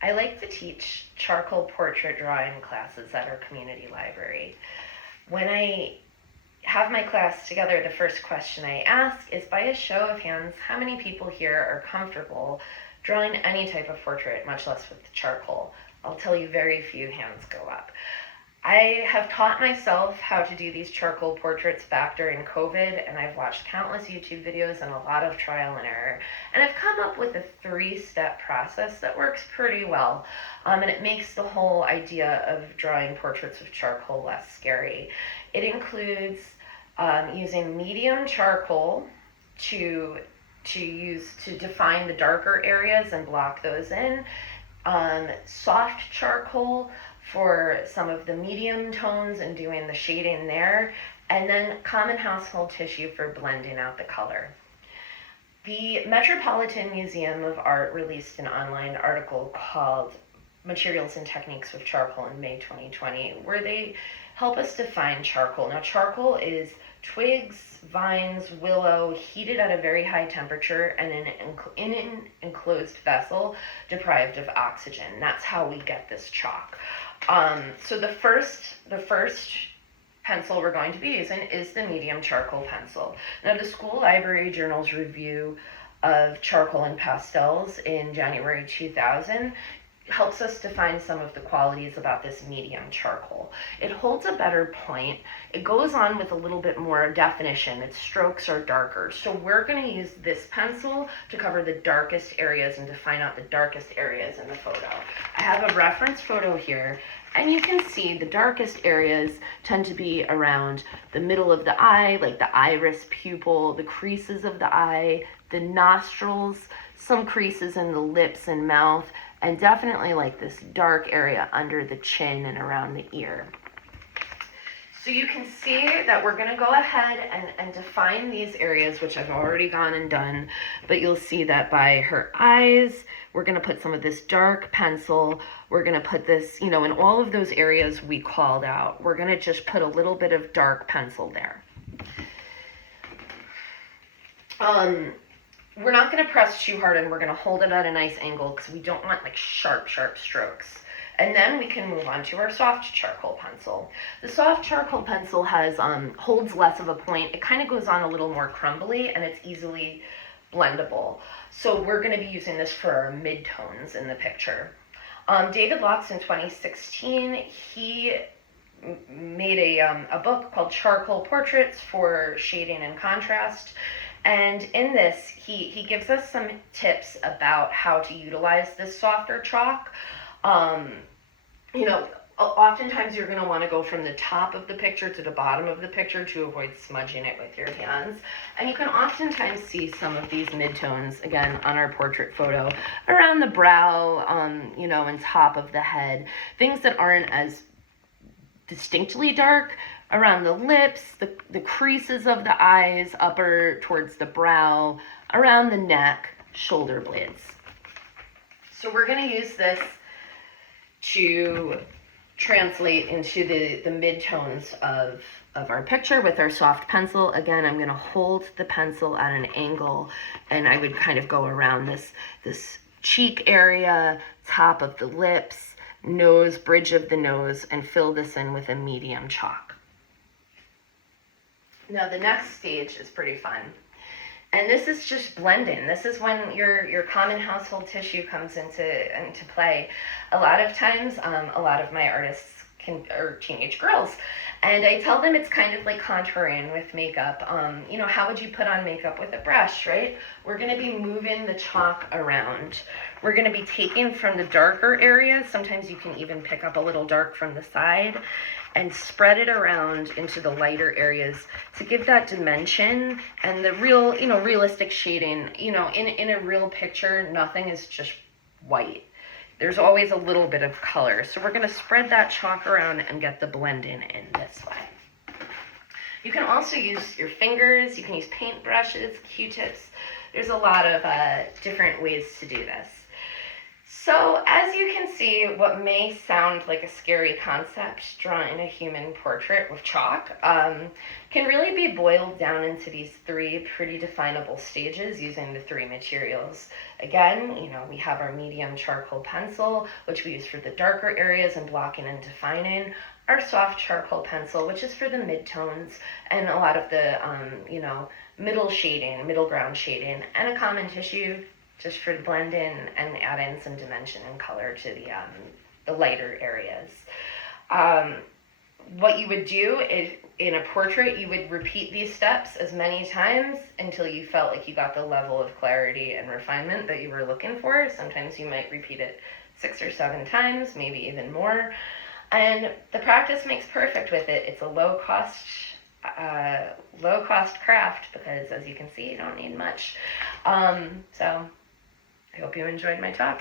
I like to teach charcoal portrait drawing classes at our community library. When I have my class together, the first question I ask is, by a show of hands, how many people here are comfortable drawing any type of portrait, much less with charcoal? I'll tell you, very few hands go up. I have taught myself how to do these charcoal portraits back during COVID, and I've watched countless YouTube videos and a lot of trial and error. And I've come up with a 3-step process that works pretty well. And it makes the whole idea of drawing portraits with charcoal less scary. It includes using medium charcoal to define the darker areas and block those in. Soft charcoal for some of the medium tones and doing the shading there, and then common household tissue for blending out the color. The Metropolitan Museum of Art released an online article called Materials and Techniques with Charcoal in May 2020, where they help us define charcoal. Now, charcoal is twigs, vines, willow, heated at a very high temperature and in an enclosed vessel deprived of oxygen. That's how we get this chalk. So the first pencil we're going to be using is the medium charcoal pencil. Now, the School Library Journal's review of charcoal and pastels in January 2000 helps us define some of the qualities about this medium charcoal. It holds a better point. It goes on with a little bit more definition. Its strokes are darker. So we're going to use this pencil to cover the darkest areas and define out the darkest areas in the photo. I have a reference photo here, and you can see the darkest areas tend to be around the middle of the eye, like the iris pupil, the creases of the eye, the nostrils, some creases in the lips and mouth, and definitely like this dark area under the chin and around the ear. So you can see that we're going to go ahead and define these areas, which I've already gone and done, but you'll see that by her eyes, we're going to put some of this dark pencil. We're going to put this, in all of those areas we called out, we're going to just put a little bit of dark pencil there. We're not going to press too hard, and we're going to hold it at a nice angle because we don't want like sharp strokes. And then we can move on to our soft charcoal pencil. The soft charcoal pencil holds less of a point. It kind of goes on a little more crumbly, and it's easily blendable. So we're going to be using this for our midtones in the picture. David Locks in 2016, he made a book called Charcoal Portraits for Shading and Contrast. And in this, he gives us some tips about how to utilize this softer chalk. Oftentimes you're going to want to go from the top of the picture to the bottom of the picture to avoid smudging it with your hands. And you can oftentimes see some of these midtones, again, on our portrait photo, around the brow, and top of the head. Things that aren't as distinctly dark, around the lips, the creases of the eyes, upper towards the brow, around the neck, shoulder blades. So we're going to use this to translate into the midtones of our picture with our soft pencil. Again, I'm going to hold the pencil at an angle, and I would kind of go around this cheek area, top of the lips, nose, bridge of the nose, and fill this in with a medium chalk. Now the next stage is pretty fun. And this is just blending. This is when your common household tissue comes into play. A lot of times, a lot of my artists are teenage girls, and I tell them it's kind of like contouring with makeup. How would you put on makeup with a brush, right? We're going to be moving the chalk around. We're going to be taking from the darker areas. Sometimes you can even pick up a little dark from the side and spread it around into the lighter areas to give that dimension and the real, realistic shading. In a real picture, nothing is just white. There's always a little bit of color. So we're going to spread that chalk around and get the blending in this way. You can also use your fingers. You can use paintbrushes, Q-tips. There's a lot of different ways to do this. So, as you can see, what may sound like a scary concept, drawing a human portrait with chalk, can really be boiled down into these three pretty definable stages using the three materials. Again, we have our medium charcoal pencil, which we use for the darker areas and blocking and defining, our soft charcoal pencil, which is for the midtones and a lot of the, middle shading, middle ground shading, and a common tissue just for blending and add in some dimension and color to the lighter areas. What you would do is, in a portrait, you would repeat these steps as many times until you felt like you got the level of clarity and refinement that you were looking for. Sometimes you might repeat it 6 or 7 times, maybe even more. And the practice makes perfect with it. It's a low cost craft because, as you can see, you don't need much. So I hope you enjoyed my talk.